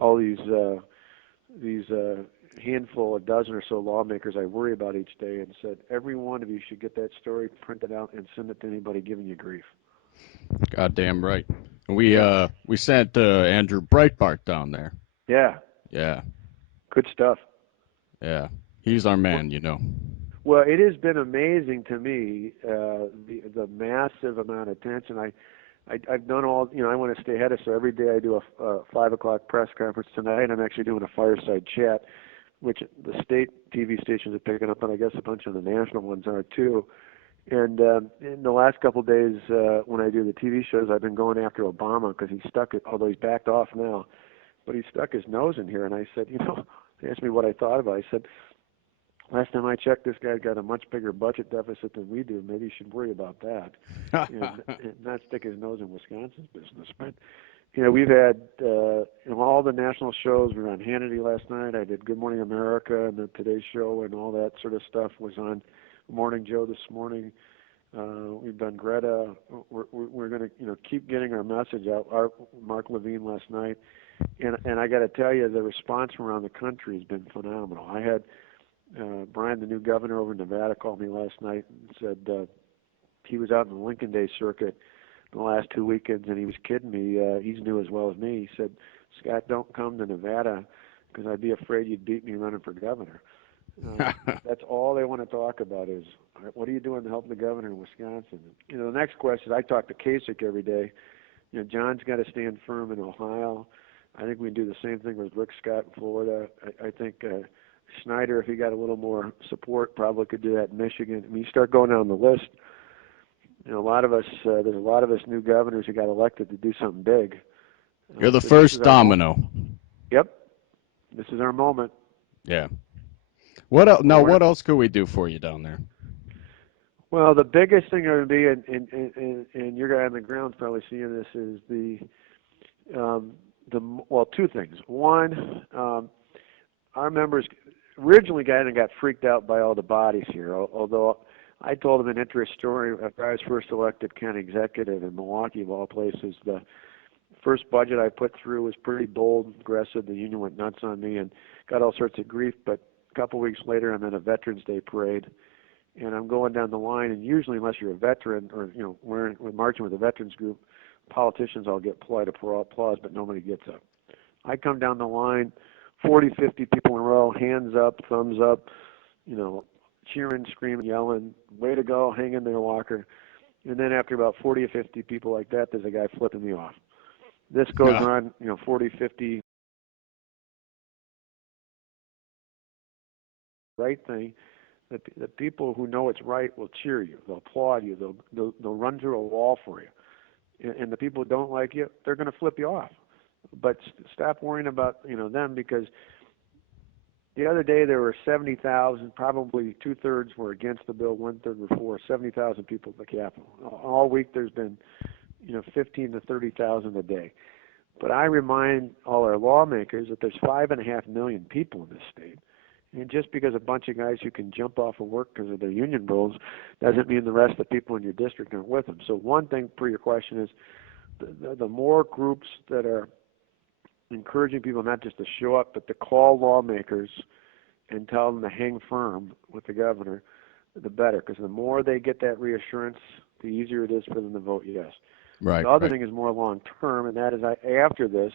all these handful, a dozen or so lawmakers I worry about each day, and said every one of you should get that story printed out and send it to anybody giving you grief. Goddamn right. And we Yeah, we sent Andrew Breitbart down there. yeah, Yeah, good stuff. yeah. He's our Well, man, you know. well, it has been amazing to me the massive amount of attention. I've done all, I want to stay ahead of, so every day I do a 5 o'clock press conference. Tonight I'm actually doing a fireside chat, which the state TV stations are picking up, and I guess a bunch of the national ones are too. And in the last couple of days, when I do the TV shows, I've been going after Obama because he's stuck it, although he's backed off now, but he stuck his nose in here. And I said, they asked me what I thought about it. I said, last time I checked, this guy's got a much bigger budget deficit than we do. Maybe you should worry about that, and not stick his nose in Wisconsin's business. But we've had all the national shows. We were on Hannity last night. I did Good Morning America and the Today Show, and all that sort of stuff was on Morning Joe this morning. We've done Greta. We're going to keep getting our message out. Mark Levine last night, and I got to tell you, the response from around the country has been phenomenal. I had Brian, the new governor over in Nevada, called me last night and said he was out in the Lincoln Day circuit the last 2 weekends, and he was kidding me. He's new as well as me. He said, "Scott, don't come to Nevada because I'd be afraid you'd beat me running for governor." That's all they want to talk about is, what are you doing to help the governor in Wisconsin? The next question, I talk to Kasich every day. John's got to stand firm in Ohio. I think we can do the same thing with Rick Scott in Florida. I think Schneider, if he got a little more support, probably could do that in Michigan. I mean, you start going down the list. A lot of us, there's a lot of us new governors who got elected to do something big. You're the So this is first our moment. domino. Yep, this is our moment. Yeah. What else? Well, Now, what else could we do for you down there? well, the biggest thing going to be, and your guy on the ground's probably seeing this, is two things. One, our members originally got freaked out by all the bodies here, although I told them an interesting story. After I was first elected county executive in Milwaukee, of all places, the first budget I put through was pretty bold, aggressive. The union went nuts on me and got all sorts of grief. But a couple weeks later, I'm in a Veterans Day parade, and I'm going down the line. And usually, unless you're a veteran or we're marching with a veterans group, politicians all get polite applause, but nobody gets up. I come down the line, 40, 50 people in a row, hands up, thumbs up, cheering, screaming, yelling, way to go, hang in there, Walker. And then after about 40 or 50 people like that, there's a guy flipping me off. This goes on, 40, 50, right thing. The people who know it's right will cheer you. They'll applaud you. They'll run through a wall for you. And the people who don't like you, they're going to flip you off. But stop worrying about them, because the other day there were 70,000, probably 2/3 were against the bill, 1/3 were for. 70,000 people at the Capitol. All week there's been 15 to 30,000 a day. But I remind all our lawmakers that there's 5.5 million people in this state. And just because a bunch of guys who can jump off of work because of their union bills doesn't mean the rest of the people in your district aren't with them. So one thing for your question is the more groups that are encouraging people not just to show up, but to call lawmakers and tell them to hang firm with the governor, the better. Because the more they get that reassurance, the easier it is for them to vote yes. Right. The other Right. thing is more long term, and that is after this,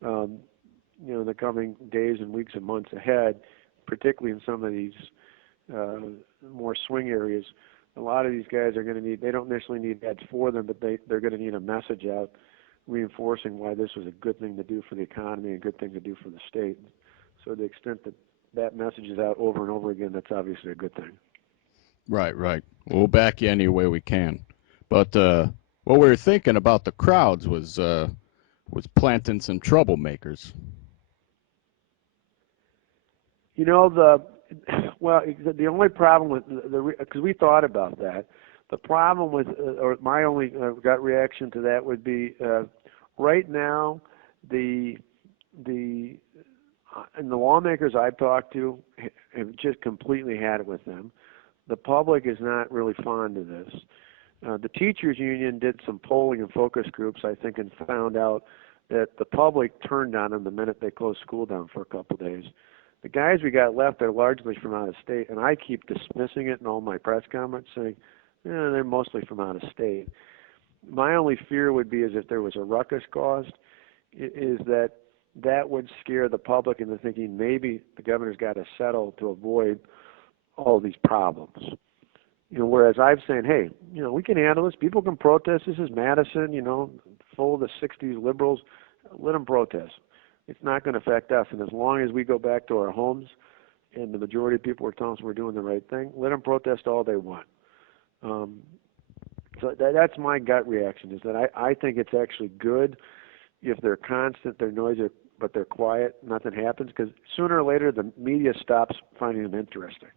the coming days and weeks and months ahead, particularly in some of these more swing areas, a lot of these guys are going to need, they don't necessarily need ads for them, but they're going to need a message out reinforcing why this was a good thing to do for the economy, a good thing to do for the state. So to the extent that that message is out over and over again, that's obviously a good thing. Right. Right. We'll back you any way we can. But what we were thinking about the crowds was planting some troublemakers. The only problem with because we thought about that, the problem with or my only gut reaction to that would be right now and the lawmakers I've talked to have just completely had it with them. The public is not really fond of this. The teachers union did some polling and focus groups, I think, and found out that the public turned on them the minute they closed school down for a couple of days. The guys we got left are largely from out of state, and I keep dismissing it in all my press comments, saying, they're mostly from out of state. My only fear would be is if there was a ruckus caused, is that would scare the public into thinking maybe the governor's got to settle to avoid all these problems. Whereas I'm saying, hey, we can handle this. People can protest. This is Madison, full of the 60s liberals. Let them protest. It's not going to affect us. And as long as we go back to our homes and the majority of people are telling us we're doing the right thing, let them protest all they want. So that's my gut reaction, is that I think it's actually good if they're constant, they're noisy, but they're quiet, nothing happens, because sooner or later the media stops finding them interesting.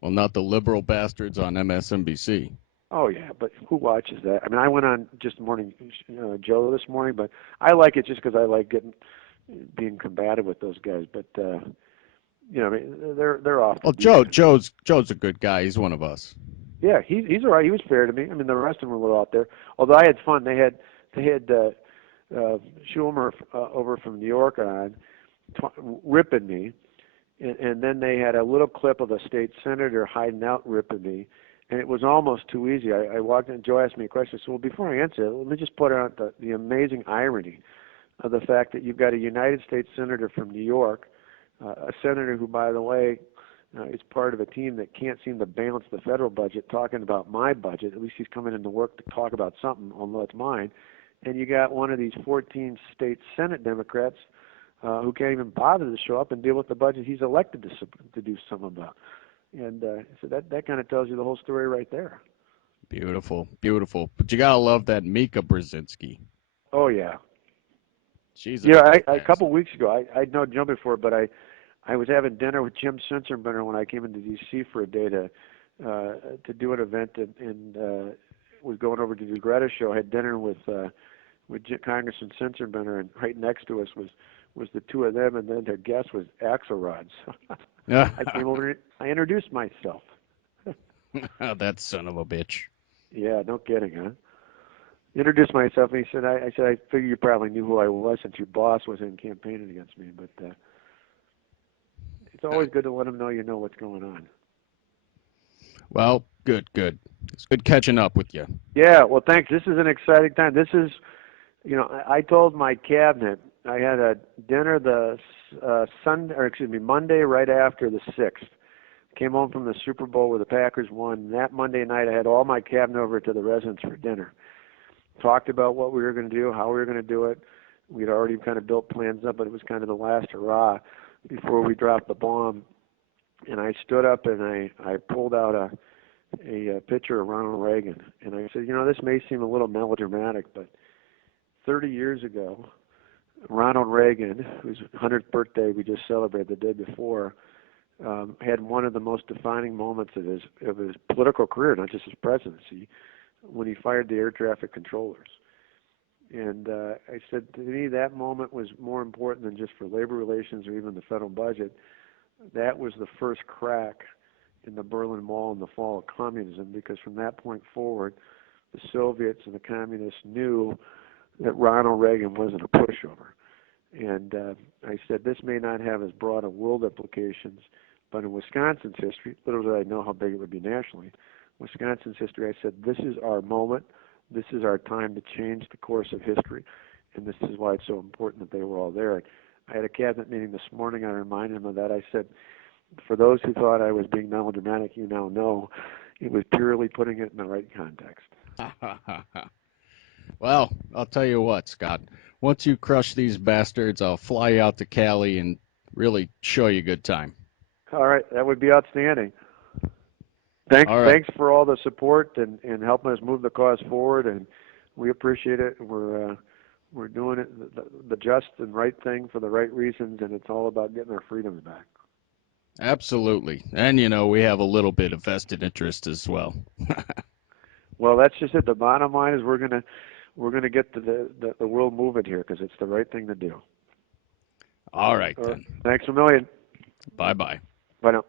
Well, not the liberal bastards on MSNBC. Oh, yeah, but who watches that? I mean, I went on just morning Joe this morning, but I like it just because I like being combative with those guys. But I mean, they're off. Well, Joe's a good guy. He's one of us. Yeah, he's all right. He was fair to me. I mean, the rest of them were a little out there. Although I had fun. They had Schumer over from New York on ripping me, and then they had a little clip of a state senator hiding out ripping me. And it was almost too easy. I walked in, and Joe asked me a question. I said, well, before I answer it, let me just put out the amazing irony of the fact that you've got a United States senator from New York, a senator who, by the way, is part of a team that can't seem to balance the federal budget, talking about my budget. At least he's coming into work to talk about something, although it's mine. And you got one of these 14 state Senate Democrats who can't even bother to show up and deal with the budget he's elected to do something about. And so that kind of tells you the whole story right there. Beautiful, beautiful. But you gotta love that Mika Brzezinski. Oh yeah. She's a couple of weeks ago, I'd known Joe before, but I was having dinner with Jim Sensenbrenner when I came into D.C. for a day to do an event, and was going over to do Greta's show. I had dinner with Congressman Sensenbrenner, and right next to us was the two of them, and then their guest was Axelrod. I came over, I introduced myself. That son of a bitch. Yeah, no kidding, huh? Introduced myself, and he said, I figure you probably knew who I was since your boss was in campaigning against me, but it's always good to let them know you know what's going on. Well, good. It's good catching up with you. Yeah, well, thanks. This is an exciting time. This is, I told my cabinet, I had a dinner Monday right after the 6th. Came home from the Super Bowl where the Packers won. That Monday night, I had all my cabinet over to the residence for dinner. Talked about what we were going to do, how we were going to do it. We'd already kind of built plans up, but it was kind of the last hurrah before we dropped the bomb. And I stood up and I pulled out a picture of Ronald Reagan. And I said, this may seem a little melodramatic, but 30 years ago, Ronald Reagan, whose 100th birthday we just celebrated the day before, had one of the most defining moments of his political career, not just his presidency, when he fired the air traffic controllers. And I said, to me, that moment was more important than just for labor relations or even the federal budget. That was the first crack in the Berlin Wall and the fall of communism, because from that point forward, the Soviets and the communists knew that Ronald Reagan wasn't a pushover. And I said, this may not have as broad a world implications, but in Wisconsin's history, little did I know how big it would be nationally, Wisconsin's history, I said, this is our moment. This is our time to change the course of history. And this is why it's so important that they were all there. I had a cabinet meeting this morning. I reminded them of that. I said, for those who thought I was being melodramatic, you now know it was purely putting it in the right context. Well, I'll tell you what, Scott. Once you crush these bastards, I'll fly you out to Cali and really show you a good time. All right, that would be outstanding. Thanks for all the support and helping us move the cause forward, and we appreciate it. We're doing it the just and right thing for the right reasons, and it's all about getting our freedoms back. Absolutely, and we have a little bit of vested interest as well. Well, that's just it. The bottom line is we're gonna get the world moving here because it's the right thing to do. All right then. Thanks a million. Bye-bye. Bye now.